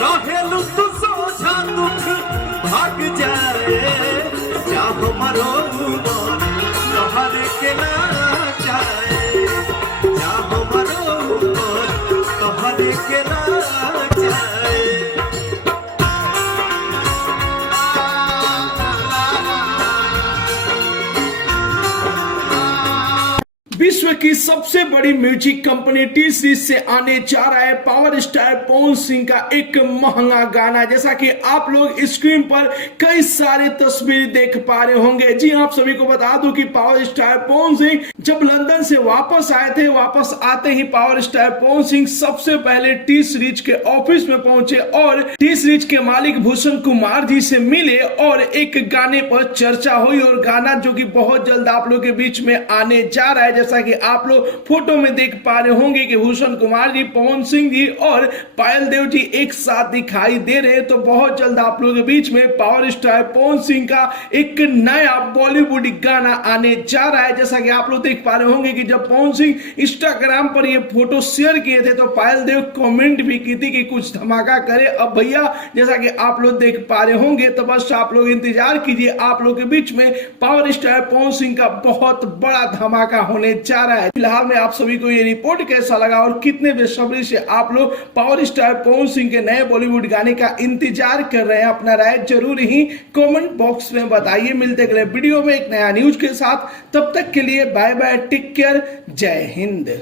रहेलु तू सोझा दुख भाग जाए चाहो मरो मन तोहरे के ना जाए चाहो मरो मन तोहरे के ना जाए। विश्व की सबसे बड़ी म्यूजिक कंपनी टी सीरीज से आने जा रहा है पावर स्टार पवन सिंह का एक महंगा गाना। जैसा कि आप लोग स्क्रीन पर कई सारे तस्वीर देख पा रहे होंगे। जी आप सभी को बता दूं कि पावर स्टार पवन सिंह जब लंदन से वापस आए थे, वापस आते ही पावर स्टार पवन सिंह सबसे पहले टी सीरीज के ऑफिस में पहुंचे और टी सीरीज के मालिक भूषण कुमार जी से मिले और एक गाने पर चर्चा हुई और गाना जो कि बहुत जल्द आप लोग के बीच में आने जा रहा है। जैसा कि आप लोग फोटो में देख पा रहे होंगे कि भूषण कुमार जी, पवन सिंह जी और पायल देव जी एक साथ दिखाई दे रहे हैं। तो बहुत जल्द आप लोगों के बीच में पावर स्टार पवन सिंह का एक नया बॉलीवुड गाना आने जा रहा है। जैसा कि आप लोग देख पा रहे होंगे कि जब पवन सिंह इंस्टाग्राम पर ये फोटो शेयर किए थे तो पायल देव कमेंट भी की थी कि कुछ धमाका करे अब भैया। जैसा कि आप लोग देख पा रहे होंगे तो बस आप लोग इंतजार कीजिए, आप लोग के बीच में पावर स्टार पवन सिंह का बहुत बड़ा धमाका होने जा रहा है। फिलहाल में आप सभी को ये रिपोर्ट कैसा लगा और कितने बेसब्री से आप लोग पावर स्टार पवन सिंह के नए बॉलीवुड गाने का इंतजार कर रहे हैं, अपना राय जरूर ही कमेंट बॉक्स में बताइए। मिलते अगले वीडियो में एक नया न्यूज के साथ, तब तक के लिए बाय बाय, टेक केयर, जय हिंद।